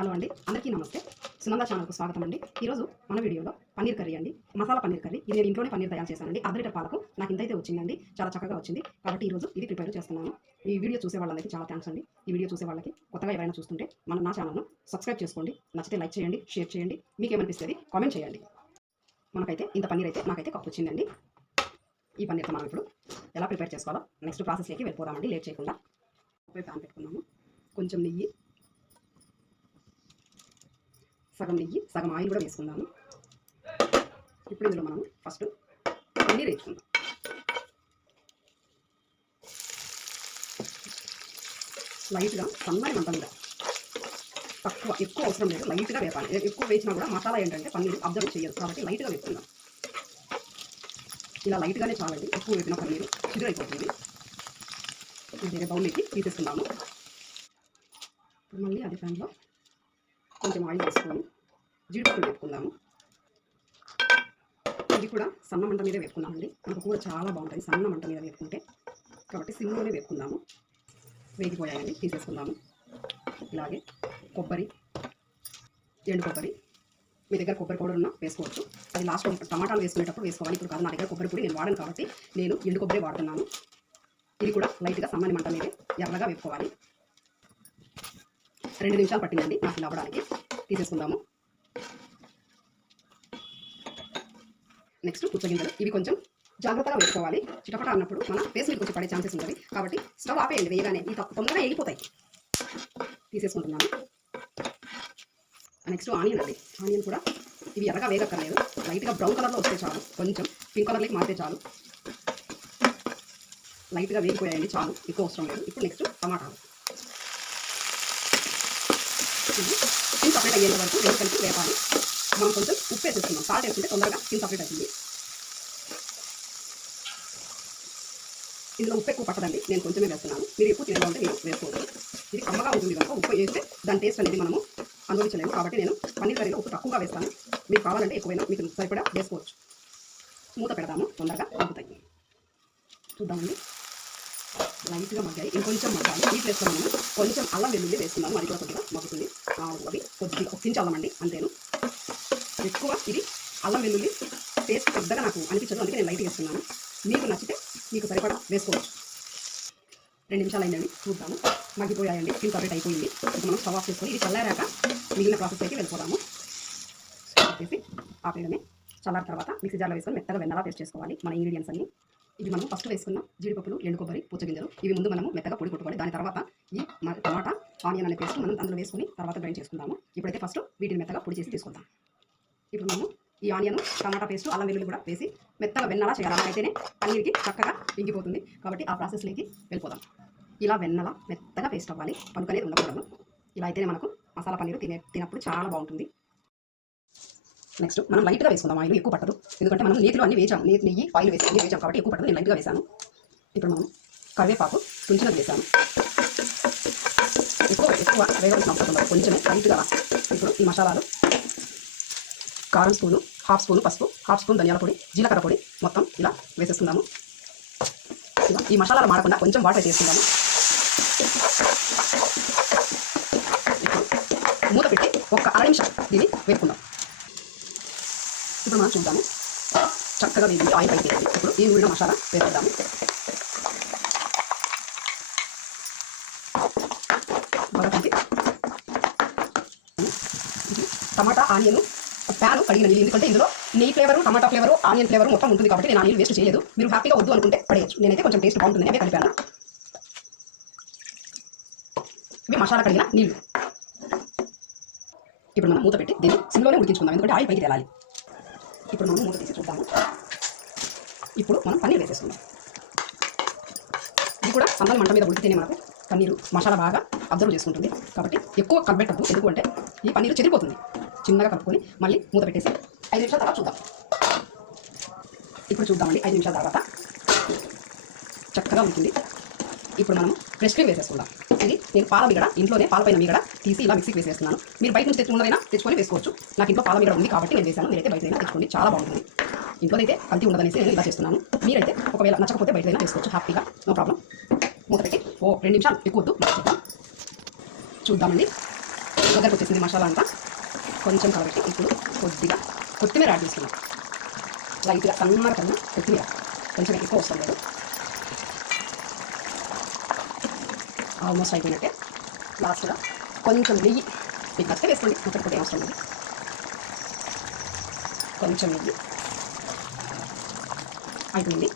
Hello అండి, అందరికీ నమస్తే. సునంద ఛానల్కు స్వాగతం అండి. ఈరోజు మన వీడియోలో పన్నీర్ కర్రీ అండి, మసాలా పన్నీర్ కర్రీ. ఇది నేను ఇంట్లోనే పన్నీర్ తయారు చేశానండి. అర్ధ లీటర్ పాలకు నాకు ఇంతైతే వచ్చిందండి, చాలా చక్కగా వచ్చింది. కాబట్టి ఈరోజు ఇది ప్రిపేర్ చేస్తున్నాను. ఈ వీడియో చూసే వాళ్ళకి చాలా థ్యాంక్స్ అండి. ఈ వీడియో చూసే వాళ్ళకి కొత్తగా ఎవరైనా చూస్తుంటే నా ఛానల్ను సబ్స్క్రైబ్ చేసుకోండి. నచ్చితే లైక్ చేయండి, షేర్ చేయండి, మీకేమనిపిస్తుంది కామెంట్ చేయండి. మనకైతే ఇంత పన్నీర్ అయితే నాకైతే కప్పు వచ్చిందండి. ఈ పన్నీర్తో మనం ఇప్పుడు ఎలా ప్రిపేర్ చేసుకోవాలో నెక్స్ట్ ప్రాసెస్లోకి వెళ్ళిపోదామండి. లేట్ చేయకుండా ప్యాన్ పెట్టుకున్నాము. కొంచెం నెయ్యి, సగం నెయ్యి, సగం ఆయిల్ కూడా వేసుకుందాము. ఇప్పుడు ఇందులో మనం ఫస్ట్ పన్నీర్ వేసుకుందాం. లైట్గా సన్నని మంట మీద, ఎక్కువ అవసరం లేదు, లైట్గా వేపాలి. ఎక్కువ వేసినా కూడా మసాలా ఏంటంటే పన్నీర్ అబ్జర్వ్ చేయదు, కాబట్టి లైట్గా వేసుకుందాం. ఇలా లైట్గానే చాలండి. ఎక్కువ వేపిన పన్నీరు చిగురైపోతుంది. వేరే బౌల్లోకి తీసేసుకుందాము. మళ్ళీ అదే ప్యాన్లో కొంచెం ఆయిల్ వేసుకొని జీడిపప్పులు వేపుకుందాము. ఇది కూడా సన్న మంట మీద వేపుకుందామండి. మనకు కూర చాలా బాగుంటుంది సన్న మంట మీద వేపుకుంటే, కాబట్టి సిమ్లోనే వేపుకుందాము. వేగిపోయాయండి, తీసేసుకుందాము. ఇలాగే కొబ్బరి, ఎండు కొబ్బరి, మీ దగ్గర కొబ్బరి పౌడర్ ఉన్నా వేసుకోవచ్చు. అది లాస్ట్లో టమాటాలు వేసుకునేటప్పుడు వేసుకోవాలి. ఇప్పుడు కాదు, నా దగ్గర కొబ్బరి పొడి నేను వాడను కాబట్టి నేను ఎండు కొబ్బరి వాడుతున్నాను. ఇది కూడా లైట్గా సన్నని మంట మీద ఎర్రగా వేపుకోవాలి. 2 నిమిషాలు పట్టిందండి నాకు ఇలా అవ్వడానికి. తీసేసుకుందాము. నెక్స్ట్ పుచ్చగింజలు, ఇవి కొంచెం జాగ్రత్తగా వేసుకోవాలి. చిటపట అన్నప్పుడు మన ఫేస్ మీద కొంచెం పడే ఛాన్సెస్ ఉంటుంది, కాబట్టి స్టవ్ ఆపేయండి. వేయగానే ఈ తొందరగా వేగిపోతాయి. తీసేసుకుంటున్నాను. నెక్స్ట్ ఆనియన్ అండి. ఆనియన్ కూడా ఇవి ఎర్రగా వేగక్కర్లేదు, లైట్గా బ్రౌన్ కలర్లో వస్తే చాలు. కొంచెం పింక్ కలర్లోకి మారితే చాలు. లైట్గా వేగిపోయాయండి, చాలు, ఎక్కువ అవసరం లేదు. ఇప్పుడు నెక్స్ట్ టమాటాలు. స్కిన్ సపరేట్ అయ్యేంత వరకు కలిపి వేపాలి. మనం కొంచెం ఉప్పు వేసేస్తున్నాం. సాల్ట్ వేసుకుంటే తొందరగా స్కిన్ సపరేట్ అవుతుంది. ఇందులో ఉప్పు ఎక్కువ పట్టదండి, నేను కొంచెమే వేస్తున్నాను. మీరు ఎక్కువ తినాలంటే మీరు వేసుకోవచ్చు. ఇది కమ్మగా ఉంటుంది కనుక ఉప్పు వేస్తే దాని టేస్ట్ అనేది మనము అనుభవించలేము. కాబట్టి నేను పన్నీర్ కర్రీలో ఉప్పు తక్కువగా వేస్తాను. మీకు కావాలంటే ఎక్కువైనా మీకు సరిపడా వేసుకోవచ్చు. మూత పెడదాము, తొందరగా మగ్గుతాయి. చూద్దామండి. లైట్గా మగ్గాయి, ఇంకొంచెం మగ్గాలి. ఈ ప్లేస్లో మనము కొంచెం అల్లం వెల్లుల్లి వేస్తున్నాము. అది కూడా కొద్దిగా మగ్గుతుంది. అవి కొద్దిగా ఒక్కించి అల్లం అండి, అంతేను. ఎక్కువ ఇది అల్లం వెల్లుల్లి టేస్ట్ పెద్దగా నాకు అనిపించదు, అందుకే నేను లైట్గా వేస్తున్నాను. మీకు నచ్చితే మీకు సరిపడా వేసుకోవచ్చు. 2 నిమిషాలు అయిందండి, చూద్దాము. మగ్గిపోయాయండి, స్కిన్ సపరేట్ అయిపోయింది. ఇప్పుడు మనం స్టవ్ ఆఫ్ చేసుకొని ఇది చల్లారాక మిగిలిన ప్రాసెస్కి వెళ్ళిపోదాము. చేసి ఆపేయడమే. చల్లారిన తర్వాత మిక్సీ జార్లో వేసుకొని మెత్తగా వెన్నలా పేస్ట్ చేసుకోవాలి మన ఇంగ్రీడియంట్స్ అన్ని. ఇవి మనం ఫస్ట్ వేసుకున్న జీడిపప్పులు, ఎండు కొబ్బరి, పుచ్చగింజలు, ఇవి ముందు మనము మెత్తగా పొడి కొట్టుకోవాలి. దాని తర్వాత ఈ టమాటా, ఆనియన్ అనే పేస్ట్ మనం అందులో వేసుకొని తర్వాత గ్రైండ్ చేసుకుందాము. ఇప్పుడైతే ఫస్ట్ వీటిని మెత్తగా పొడి చేసి తీసుకుందాం. ఇప్పుడు మనము ఈ ఆనియన్, టమాటా పేస్ట్, అల్లం వెల్లుల్లి కూడా వేసి మెత్తగా వెన్నలా చేయాలి. అయితేనే పన్నీర్కి చక్కగా ఇంగిపోతుంది. కాబట్టి ఆ ప్రాసెస్లోకి వెళ్ళిపోదాం. ఇలా వెన్నలా మెత్తగా పేస్ట్ అవ్వాలి, పనుకనేది ఉండకూడదు. ఇలా అయితేనే మనకు మసాలా పన్నీరు తినప్పుడు చాలా బాగుంటుంది. నెక్స్ట్ మనం లైట్గా వేసుకుందాం. ఆయిల్ ఎక్కువ పట్టదు, ఎందుకంటే మనం నేతిలో అన్ని వేసాము. నెయ్యి, ఆయిల్ వేసి అన్ని వేసాము కాబట్టి ఎక్కువ పట్టదు. నేను లైట్గా వేసాను. ఇప్పుడు మనం కరివేపాకు తుంచినది వేసాము. ఎక్కువ వేయాల్సిన అవసరం ఉండదు, కొంచెమే లైట్గా. ఇప్పుడు ఈ మసాలాలు కారం స్పూను, హాఫ్ స్పూను పసుపు, హాఫ్ స్పూన్ ధనియాల పొడి, జీలకర్ర పొడి మొత్తం ఇలా వేసేసుకుందాము. ఇలా ఈ మసాలాలు మాడకుండా కొంచెం వాటర్ వేసుకుందాము. ఇప్పుడు మూత పెట్టి ఒక 1/2 నిమిషం దీన్ని వేసుకుందాం. ఇప్పుడు మనం చూద్దాము. చక్కగా వేగింది, ఆయిల్ పైకి వేయాలి. ఇప్పుడు ఈ ఊరిన మసాలా వేసేద్దాము. బాగా కలిపి టమాటా, ఆనియన్, ప్యాన్ కడిగిన నీళ్ళు, ఎందుకంటే ఇందులో నెయ్యి ఫ్లేవరు, టమాటా ఫ్లేవరు, ఆనియన్ ఫ్లేవరు మొత్తం ఉంటుంది కాబట్టి నేను ఆ నీళ్ళు వేస్ట్ చేయలేదు. మీరు హ్యాపీగా వద్దు అనుకుంటే పడేయచ్చు. నేనైతే కొంచెం టేస్ట్ బాగుంటుంది అవే కలిపాను. ఇవి మసాలా కడిగిన నీళ్ళు. ఇప్పుడు మనం మూత పెట్టి దీన్ని సిమ్లోనే ఉడికించుకుందాం, ఎందుకంటే ఆయిల్ పైకి తేలాలి. ఇప్పుడు మనం మూత తీసి చూద్దాము. ఇప్పుడు మనం పన్నీర్ వేసేసుకుందాం. ఇది కూడా సన్నని మంట మీద ఉడికితేనే మనకు పన్నీరు మసాలా బాగా అబ్జర్వ్ చేసుకుంటుంది. కాబట్టి ఎక్కువ కలబెట్టద్దు, ఎందుకంటే ఈ పన్నీరు చెదిరిపోతుంది. చిన్నగా కలుపుకొని మళ్ళీ మూత పెట్టేసి 5 నిమిషాల తర్వాత చూద్దాం. ఇప్పుడు చూద్దామండి. 5 నిమిషాల తర్వాత చక్కగా ఉంటుంది. ఇప్పుడు మనం ఫ్రెష్ క్రీమ్ వేసేసుకుందాం. ఇది నేను పాల మీగడ, ఇంట్లోనే పాలపైన మీగడ తీసి ఇలా మిక్సీకి వేసేస్తున్నాను. మీరు బయట నుంచి తెచ్చుకున్నదైనా తెచ్చుకొని వేసుకోవచ్చు. నాకు ఇంట్లో పాల మీగడ ఉంది కాబట్టి నేను వేసాను. మీరైతే బయటైనా తెచ్చుకోండి, చాలా బాగుంటుంది. ఇంట్లో అయితే కల్తీ ఉండదనేసి నేను ఇలా చేస్తున్నాను. మీరైతే ఒకవేళ నచ్చకపోతే బయటైనా వేసుకోవచ్చు హ్యాపీగా, నో ప్రాబ్లం. మూత పెట్టి 2 నిమిషాలు ఎక్కువ వద్దు చూద్దామండి. దగ్గరకు వచ్చేసింది మసాలా అంతా కొంచెం కాబట్టి ఇప్పుడు కొద్దిగా కొత్తిమీర యాడ్ చేసుకున్నాం. లైట్గా సన్నగా కన్నా కొత్తిమీర కొంచెం ఎక్కువ అవసరం లేదు. ఆల్మోస్ట్ అయిపోయినట్టే. లాస్ట్గా కొంచెం నెయ్యి మీకు నచ్చ వేసుకోండి, నచ్చకపోతే అవసరం లేదు. కొంచెం నెయ్యి అయిపోయింది.